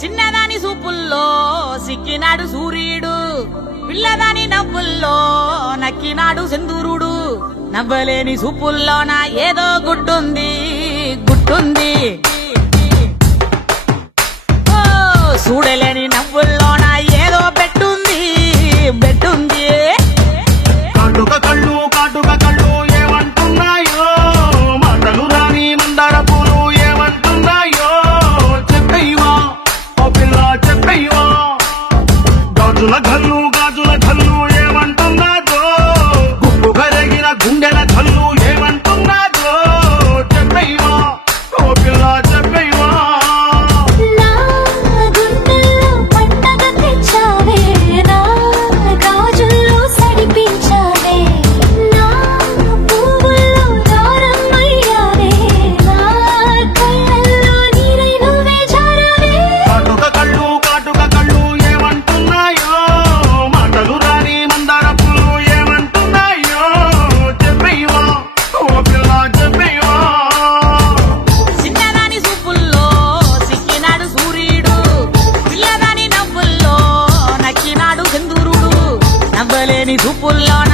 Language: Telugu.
చిన్నదాని సూపుల్లో సిక్కినాడు సూర్యుడు, పిల్లదాని నవ్వుల్లో నక్కినాడు సింధూరుడు. నవ్వలేని సూపుల్లోన ఏదో గుడ్డుంది గుడ్డుంది, ఓ చూడలేని నవ్వుల్లోన ఏదో బెట్టుంది బెట్టుంది. కాటుక కళ్ళు కాటుక కళ్ళు ఏమంటున్నాయో, మాటలు రాని మందార పూలు ఏమంటున్నాయో. చెప్పయ్యవా ఓ పిల్ల చెప్పయ్యవా, గాజుల కళ్ళు గాజుల కళ్ళు ఏమంటున్నాదో, గుప్పు కరిగిన గుండెల కళ్ళు ఏమంటున్నాదో. చెప్పయ్యవా ఓ పిల్ల చెప్పయ్యవా. నా గుండెల్లో పండగ తెచ్చావే, నా గాజుల్లో సడిపించావే, నా పువ్వుల్లో దారమయ్యావే, నా కళ్ళల్లో నీరై నువ్వే జారావే. కాటుక కళ్ళు కాటుక కళ్ళు ఏమంటున్నాయో, మాటలు రాని మందార పూలు ఏమంటున్నాయో. చెప్పయ్యవా ఓ పిల్ల చెప్పయ్యవా. చిన్నదాని సూపుల్లో సిక్కినాడు సూర్యుడు, పిల్లదాని నవ్వుల్లో నక్కినాడు సింధూరుడు. నవ్వలేని సూపుల్లోన